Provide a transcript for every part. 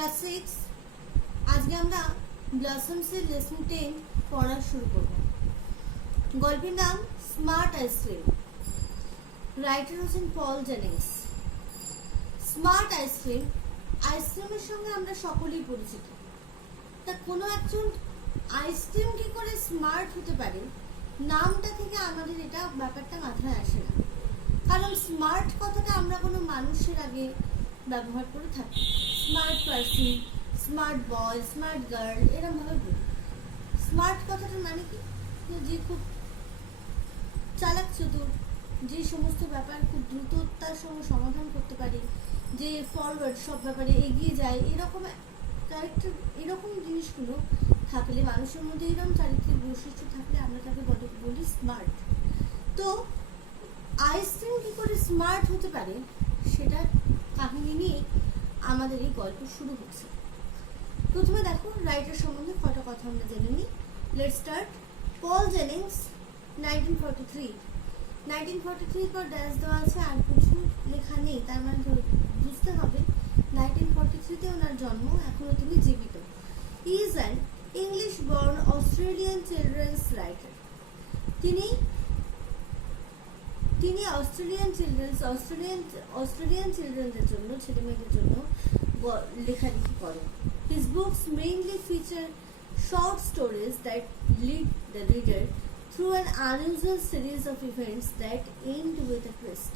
Class 6 আজকে আমরা ব্লসমসের lesson 10 পড়া শুরু করব। গল্পের নাম স্মার্ট আইসক্রিম। রাইটার হচ্ছেন পল জেনিংস। স্মার্ট আইসক্রিম, আইসক্রিমের সঙ্গে আমরা সকলেই পরিচিত। তা কোনো একজন আইসক্রিম কি করে স্মার্ট হতে পারে, নামটা থেকে আমাদের এটা ব্যাপারটা মাথায় আসে না। কারণ স্মার্ট কথাটা আমরা কোনো মানুষের আগে ব্যবহার করে থাকি। Smart person, smart boy, smart girl, এরকম ভাবে বলি। স্মার্ট কথাটার মানে কি, যে খুব চালাক চতুর, যে সমস্ত ব্যাপার খুব দ্রুততার সঙ্গে সমাধান করতে পারে, যে ফরওয়ার্ড, সব ব্যাপারে এগিয়ে যায়, এরকম ক্যারেক্টার, এরকম জিনিসগুলো থাকলে, মানুষের মধ্যে এরকম চারিত্রিক বৈশিষ্ট্য থাকলে আমরা তাকে বলি স্মার্ট। তো আইসক্রিম কি করে স্মার্ট হতে পারে সেটার কাহিনী নিয়ে আমাদের এই গল্প শুরু হচ্ছে। প্রথমে দেখো রাইটার সম্বন্ধে কটা কথা আমরা জেনে নিই। Let's start. পল জেনিংস 1943 পর ড্যাশ দেওয়া আছে, আর কিছু লেখা নেই, তার মানে বুঝতে হবে 1943-তে ওনার জন্ম, এখনো তিনি জীবিত। He is an English born Australian children's writer. তিনি অস্ট্রেলিয়ান চিলড্রেনদের জন্য, ছেলে মেয়েদের জন্য লেখালেখি করেন। His books mainly feature short stories that lead the reader through an unusual series of events that end with a twist.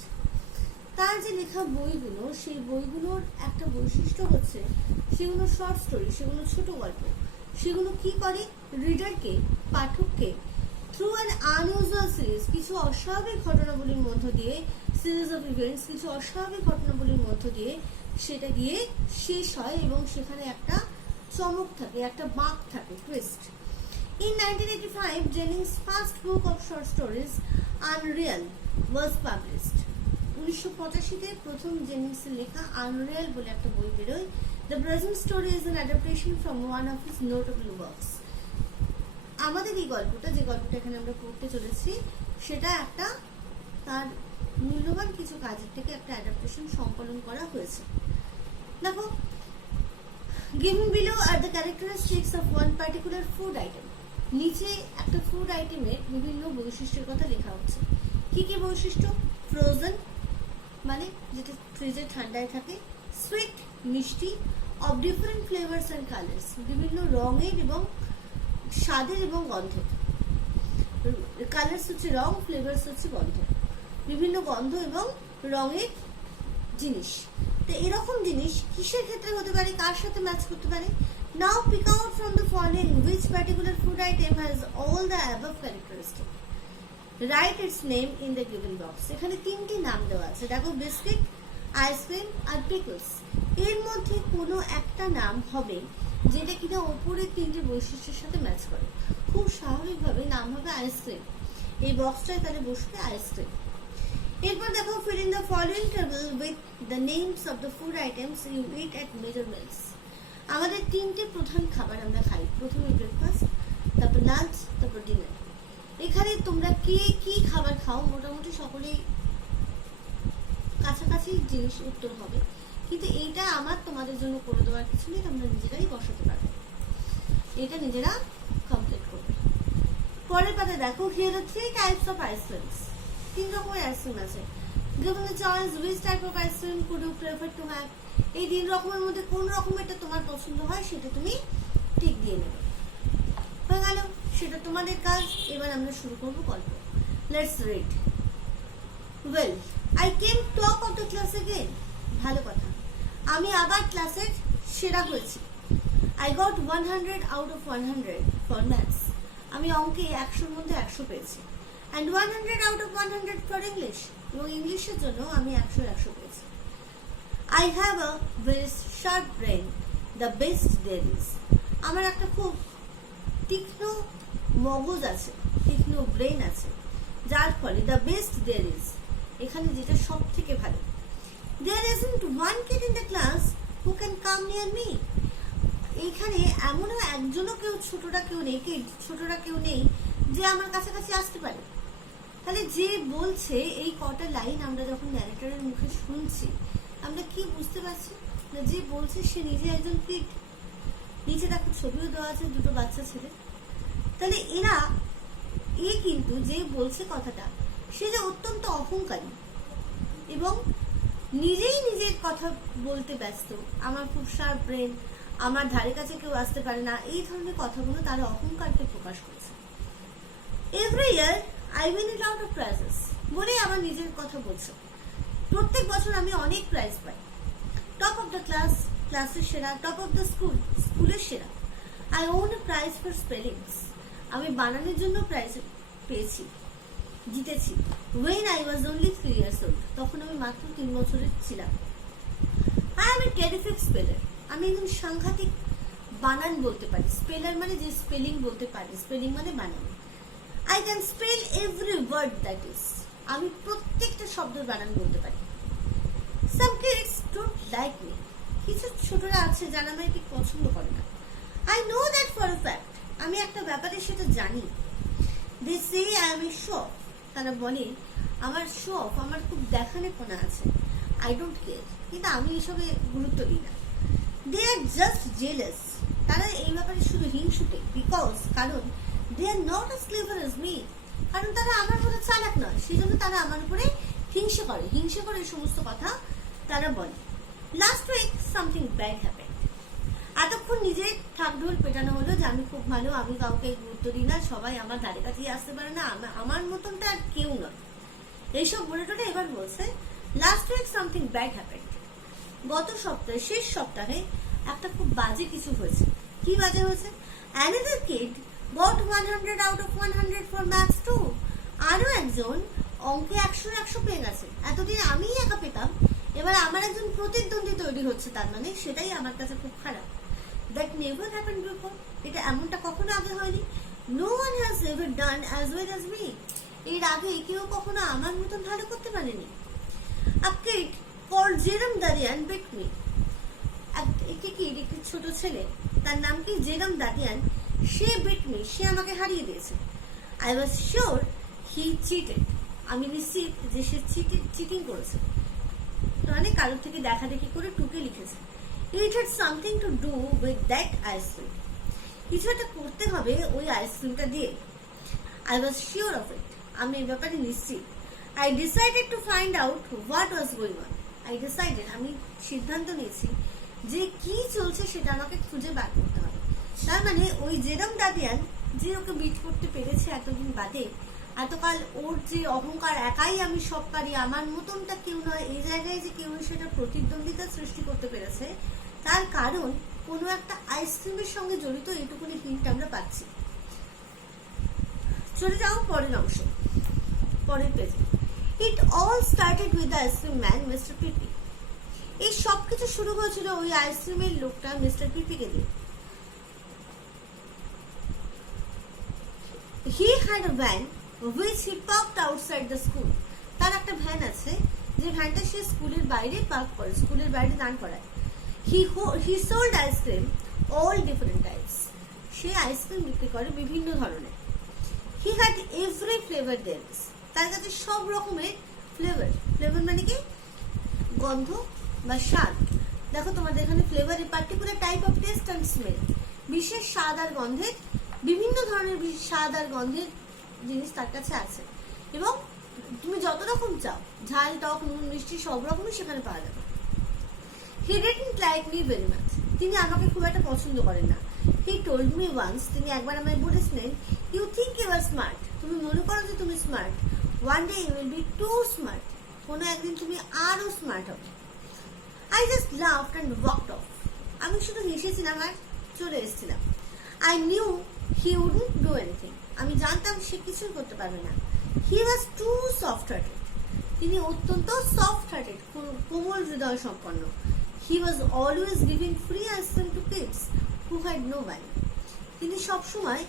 তার যে লেখা বইগুলো, সেই বইগুলোর একটা বৈশিষ্ট্য হচ্ছে সেগুলো শর্ট স্টোরি, সেগুলো ছোট গল্প। সেগুলো কি করে, রিডারকে, পাঠককে থ্রু অ্যান আনইউজুয়াল সিরিজ, কিছু অস্বাভাবিক ঘটনাবলীর মধ্য দিয়ে, সিরিজ অফ ইভেন্টস, কিছু অস্বাভাবিক ঘটনাবলীর মধ্য দিয়ে সেটা গিয়ে শেষ হয় এবং সেখানে একটা চমক থাকে, একটা বাঁক থাকে, twist. In 1985, Jennings' first book of short stories, Unreal, was published. 1985-তে প্রথম জেনিংসের লেখা আনরিয়াল বলে একটা বই বেরোয়। The present story is an adaptation from one of his notable works. আমাদের এই গল্পটা, যে গল্পটা এখানে আমরা পড়তে চলেছি, সেটা একটা তার মূল্যবান কিছু কাজের থেকে একটা অ্যাডাপ্টেশন সংকলন করা হয়েছে। দেখো, given below are the characteristics of one particular food item. নিচে একটা ফুড আইটেমের বিভিন্ন বৈশিষ্ট্যের কথা লেখা হচ্ছে। কি কি বৈশিষ্ট্য? ফ্রোজেন, মানে যেটা ফ্রিজে ঠান্ডায় থাকে। সুইট, মিষ্টি, of different flavours and colours, বিভিন্ন রঙের এবং স্বাদের এবং গন্ধের। কালার্স হচ্ছে রং, ফ্লেভার্স হচ্ছে গন্ধ, বিভিন্ন গন্ধ এবং রঙের জিনিস। তো এরকম জিনিস কিসের ক্ষেত্রে হতে পারে, কার সাথে ম্যাচ করতে পারে? Now pick out from the following which particular food item has all the above characteristics. Write its name in the given box. এখানে তিনটি নাম দেওয়া আছে, দেখো, বিস্কিট, আইসক্রিম আর পিকলস। এর মধ্যে কোনো একটা নাম হবে যেটা কিনা ওপরের তিনটি বৈশিষ্ট্যের সাথে ম্যাচ করে। খুব স্বাভাবিকভাবে নাম হবে আইসক্রিম, এই বক্সটায় তাহলে বসবে আইসক্রিম। এরপর দেখো, fill in the following table with the names of the food items you eat at major meals. আমাদের তিনটে প্রধান খাবার আমরা খাই, প্রথমে ব্রেকফাস্ট, তারপর লাঞ্চ, তারপর ডিনার। এখানে তোমরা কে কি খাবার খাও মোটামুটি সকলেই কাছাকাছি জিনিস উত্তর হবে, কিন্তু এইটা আমার তোমাদের জন্য করে দেওয়ার কিছু নেই, তোমরা নিজেরাই বসাতে পারবে, এটা নিজেরা কমপ্লিট করবে। পরের পাতা দেখো, here are 3 types of ice creams. 3 রকমের আইসক্রিম আছে। given the choice which type of ice cream could you prefer to have? এই 3 রকমের মধ্যে কোন রকমেরটা তোমার পছন্দ হয় সেটা তুমি টিক দিয়ে নেবে। হয়ে গেল, সেটা তোমাদের কাজ। এবার আমরা শুরু করব গল্প। Let's read. Well, I came top of the class again. ভালো কথা, আমি আবার ক্লাসের সেরা হয়েছি। I got 100 out of 100 for maths. আমি অঙ্কে 100-র মধ্যে 100 পেয়েছি। And 100 out of 100 for English, এবং ইংলিশের জন্য আমি 100 পেয়েছি। I have a very sharp brain, the best there is. আমার একটা খুব তীক্ষ্ণ মগজ আছে, তীক্ষ্ণ ব্রেন আছে, যার ফলে the best there is, এখানে যেটা সব থেকে ভালো। There isn't one kid in the class who can come near me. এইখানে এমনও একজনও কেউ, ছোটরা কেউ নেই যে আমার কাছাকাছি আসতে পারে। তাহলে যে বলছে, এই কটা লাইন আমরা যখন ন্যারেটরের মুখে শুনছি, আমরা কি বুঝতে পারছি? না যে বলছে সে নিজে একজন কিড। নিচে দেখো ছবিও দেওয়া আছে, দুটো বাচ্চা ছেলে। তাহলে কিন্তু যে বলছে কথাটা, সে যে অত্যন্ত অহংকারী এবং নিজেই নিজের কথা বলতে ব্যস্ত, আমার খুব শার্প ব্রেন, আমার ধারে কাছে কেউ আসতে পারে না, এই ধরনের কথাগুলো তার অহংকারকে প্রকাশ করেছে। Every year I win it out of prizes বলেই আমার নিজের কথা বলছে। প্রত্যেক বছর আমি অনেক প্রাইজ পাই, টপ অফ দ্য ক্লাসের সেরা, টপ অফ দ্য স্কুলের সেরা। I won a prize for spellings, আমি বানানের জন্য প্রাইজ পেয়েছি, জিতেছি। when I was only 3 years old, তখন আমি মাত্র 3 বছরের ছিলাম। I am a terrific speller, আমি একদম সাংঘাতিক বানান বলতে পারি। স্পেলার মানে যে স্পেলিং বলতে পারি, স্পেলিং মানে বানান। I can spell every word that is, আমি প্রত্যেকটা শব্দের বানান বলতে পারি। Some kids don't like me, কিছু ছোটরা আছে যারা আমায় ঠিক পছন্দ করে না। I know that for a fact, আমি একটা ব্যাপারে সেটা জানি। They say I am a show off, তারা বলে আমার শো অফ, আমার খুব দেখানেপনা আছে। I don't care, কিন্তু আমি এসবে গুরুত্ব দিই না। They are just jealous, তারা এই ব্যাপারে শুধু হিংসুটে। কারণ they are not as clever as me, কারণ তারা আমার মতো চালাক নয়, সেই জন্য তারা আমার উপরে হিংসে করে এই সমস্ত কথা তারা বলে। Last week something bad happened, এতক্ষণ নিজে ঢাকঢোল পেটানো হলো যে আমি খুব ভালো, আমি কাউকে গুরুত্ব দিই না, সবাই আমার ধারে কাছেই আসতে পারে না, আমার মতনটা আর কেউ নয়, এইসব বলে টোলে এবার বলছে last week something bad happened, গত সপ্তাহে, শেষ সপ্তাহে একটা খুব বাজে কিছু হয়েছে। কি বাজে হয়েছে? Another kid got 100 out of 100 for maths too, আরো একজন অঙ্কে 100 পেয়ে গেছে। এতদিন আমি একা পেতাম, এবার আমার একজন প্রতিদ্বন্দ্বী তৈরি হচ্ছে, তার মানে সেটাই আমার কাছে খুব খারাপ। That never happened before, এটা এমনটা কখনো আগে হয়নি। No one has ever done as well as me, এর আগে কেউ কখনো আমার মতন ভালো করতে পারেনি। A kid called Jerome Darian beat me, একটি ছোট ছেলে, তার নাম কি জেরম দাদিয়ান, সে বিট মি, সে আমাকে হারিয়ে দিয়েছে। I was sure he cheated, আমি নিশ্চিত যে সে চিটিং করেছে। মানে কারোর থেকে দেখা দেখি করে টুকে লিখেছে। It had something to do with that ice cream, কিছু একটা করতে হবে ওই আইসক্রিমটা দিয়ে। I was sure of it, আমি এই ব্যাপারে নিশ্চিত। I decided to find out what was going on, আমি সিদ্ধান্ত নিয়েছি যে কি চলছে সেটা আমাকে খুঁজে বার করতে হবে। তার মানে ওই জেরম দাদিয়ান যে ওকে বিট করতে পেরেছে এতদিন বাদে, এতকাল ওর যে অহংকার, একাই আমি সব পারি, আমার মতনটা কেউ নয়, এই জায়গায় যে কেউ সেটা প্রতিদ্বন্দ্বিতা সৃষ্টি করতে পেরেছে, তার কারণ কোনো একটা আইসক্রিমের সঙ্গে জড়িত, এইটুকুনি হিন্ট আমরা পাচ্ছি। চলে যাও পরের অংশ, পরের পেজে। It all started with the ice cream man mister PP, এই সবকিছু শুরু হয়েছিল ওই আইসক্রিমের লোকটা মিস্টার পিপিকে দিয়ে। He had a van which he parked outside the school, তার একটা ভ্যান আছে যে ভ্যানটা সে স্কুলের বাইরে পার্ক করে, স্কুলের বাইরে দাঁড় করায়। He sold ice cream all different types, say ice cream বিক্রি করে বিভিন্ন ধরনের। He had every flavor there, তার কাছে সব রকমের ফ্লেভার মানে কি গন্ধ বা স্বাদ। দেখো তোমাদের এখানে flavour, a particular type of test and smell, বিশেষ স্বাদ আর গন্ধের, বিভিন্ন ধরনের স্বাদ আর গন্ধের জিনিস তার কাছে আছে। এবং তুমি যত রকম চাও, ঝাল, টক, নুন, মিষ্টি সব রকমই সেখানে পাওয়া যাবে। He didn't like me very much, তিনি আমাকে খুব একটা পছন্দ করেন না। He told me once, তিনি একবার আমায় বলেছিলেন, you think you are smart, তুমি মনে করো যে তুমি smart, one day you will be too smart, কোনো একদিন তুমি আরো স্মার্ট হবে। I just laughed and walked off, আমি শুধু হেসেছিলাম আর চলে এসেছিলাম। I knew he wouldn't do anything, আমি জানতাম সে কিছুই করতে পারবে না। He was too soft hearted, তিনি অত্যন্ত সফট হার্টেড, কোমল হৃদয় সম্পন্ন। He was always giving free ice cream to kids who had no money, তিনি সবসময়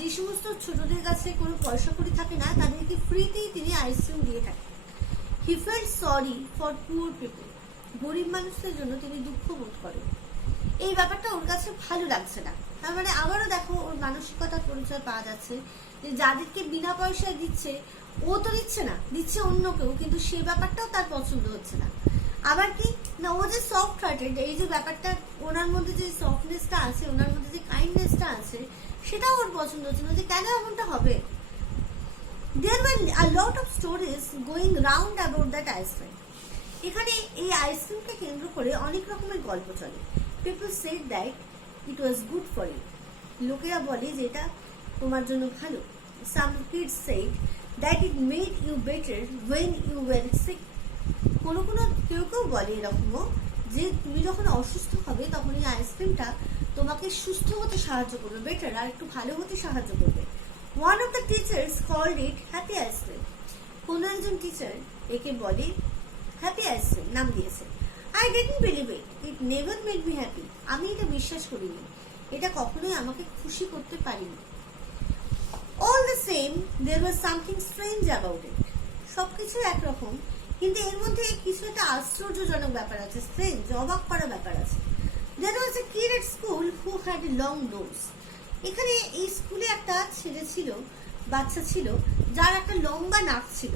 যে সমস্ত ছোটদের কাছে কোনো পয়সা কড়ি থাকে না, তাদেরকে ফ্রিতেই তিনি আইসক্রিম দিয়ে থাকেন। He felt sorry for poor people, গরিব মানুষদের জন্য তিনি দুঃখ বোধ করেন। এই ব্যাপারটা ওর কাছে ভালো লাগছে না। তার মানে আবারও দেখো ওর মানসিকতার পরিচয় পাওয়া যাচ্ছে যে যাদেরকে বিনা পয়সায় দিচ্ছে, ও তো দিচ্ছে না, দিচ্ছে অন্য কেউ, কিন্তু সেই ব্যাপারটাও তার পছন্দ হচ্ছে না। আবার কি না, ও যে সফট হার্টেড, এই যে ব্যাপারটা, ওনার মধ্যে যে সফটনেসটা আছে, ওনার মধ্যে যে কাইন্ডনেসটা আছে, সেটাও ওর পছন্দ হচ্ছে না, যে কেন এমনটা হবে। There were a lot of stories going round about that ice cream. এখানে এই আইসক্রিমকে কেন্দ্র করে অনেক রকমের গল্প চলে। People said that it was good for you. লোকেরা বলে যে এটা তোমার জন্য ভালো। Some kids said that it made you better when you were sick. কেউ বলে এরকমও যে তুমি যখন অসুস্থ হবে তখন এই আইসক্রিমটা তোমাকে সুস্থ হতে সাহায্য করবে, বেটার আর একটু ভালো হতে সাহায্য করবে। One of the teachers called it happy ice cream. কোন একজন টিচার একে বলে হ্যাপি আইসক্রিম নাম দিয়েছে। I didn't believe it. It never made me happy. আমি এটা বিশ্বাস করিনি, এটা কখনোই আমাকে খুশি করতে পারিনি। All the same, there was something strange about it. সবকিছু একরকম, কিন্তু এর মধ্যে কিছু একটা আশ্চর্যজনক ব্যাপার আছে, স্ট্রেঞ্জ, অবাক করা ব্যাপার আছে। There was a kid at school who had a long nose. এখানে এই স্কুলে একটা বাচ্চা ছিল যার একটা লম্বা নাক ছিল।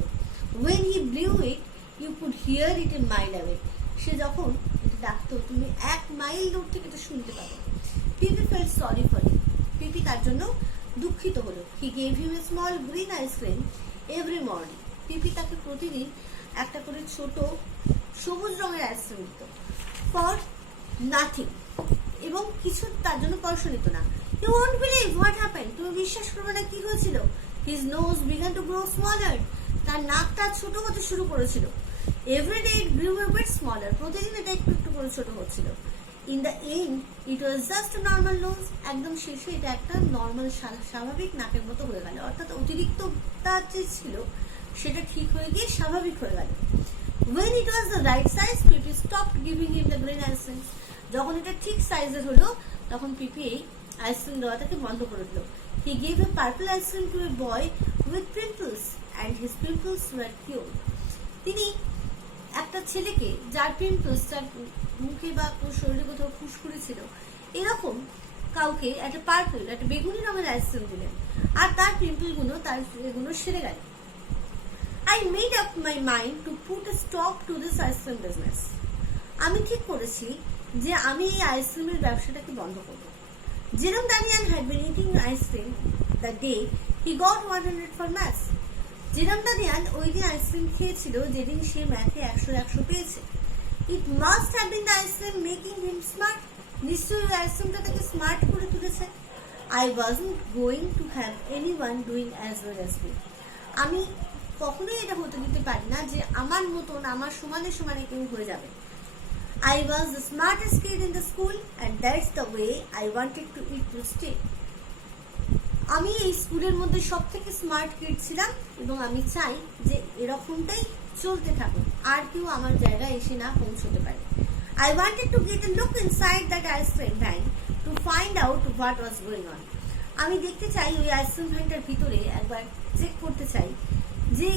When he blew it, you could hear it a mile away. সে যখন এটা ডাকতো তুমি 1 মাইল দূর থেকে এটা শুনতে পাবে। Pipi felt sorry for him. পিপি তার জন্য দুঃখিত হলো। He gave him a small green ice cream every morning. পিপি তাকে প্রতিদিন একটা করে ছোট সবুজ রঙের আইসক্রিম দিত। For nothing. এবং কিছু তার জন্য পয়সা নিত না। You won't believe what happened. তুমি বিশ্বাস করবে না কি হয়েছিল। His nose began to grow smaller. তার নাকটা ছোট হতে শুরু করেছিল। Every day it grew a bit smaller. প্রতিদিন এটা একটু একটু করে ছোট হচ্ছিল। In the end, it was just a normal nose. একদম শেষে এটা একটা নর্মাল স্বাভাবিক নাকের মতো হয়ে গেল। অর্থাৎ অতিরিক্তটা যে ছিল সেটা ঠিক হয়ে গিয়ে স্বাভাবিক হয়ে গেল। When it was the right size, Pipi stopped giving him the green ice cream. যখন এটা ঠিক সাইজের হলো তখন পিপি এই আইসক্রিম দেওয়াটাকে বন্ধ করে দিল। He gave a purple ice cream to a boy with pimples and his pimples were cured. তিনি একটা ছেলেকে যার পিম্পলস, যার মুখে বা শরীরে কোথাও ফুসকুড়ি ছিল, এরকম কাউকে একটা পার্পল, একটা বেগুনি রঙের আইসক্রিম দিলেন, আর তার পিম্পলগুলো সেরে গেল। I made up my mind to put a stop to this ice cream business. আমি ঠিক করেছি যে আমি এই আইসক্রিমের ব্যবসাটাকে বন্ধ করব। Jerome Daniel had been eating ice cream the day he got 100 for maths. Jerome Daniel ওই দিন আইসক্রিম খেয়েছিল যেদিন সে ম্যাথে 100 পেয়েছে। It must have been the ice cream making him smart. নিশ্চয়ই ওই আইসক্রিমটা তাকে স্মার্ট করে তুলেছে। I wasn't going to have anyone doing as well as me. আমি কখনোই এটা হতে দিতে পারি না যে আমার মতন আমার সমানে কেউ হয়ে যাবে। I was the smartest kid in the school and that's the way I wanted it to stay. আমি এই স্কুলের মধ্যে সবথেকে স্মার্ট কিড ছিলাম এবং আমি চাই যে এরকমটাই চলতে থাকুক, আর কেউ আমার জায়গায় এসে না পৌঁছতে পারে। I wanted to get a look inside that ice cream van to find out what was going on. আমি দেখতে চাই ওই আইসক্রিম ভ্যানটার ভিতরে, একবার চেক করতে চাই যে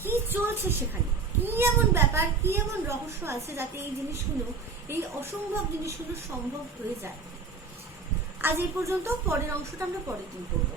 কি চলছে সেখানে, কি এমন ব্যাপার, কি এমন রহস্য আছে যাতে এই জিনিসগুলো, এই অসম্ভব জিনিসগুলো সম্ভব হয়ে যায়। আজ এই পর্যন্ত, পরের অংশটা আমরা পরের দিন করবো।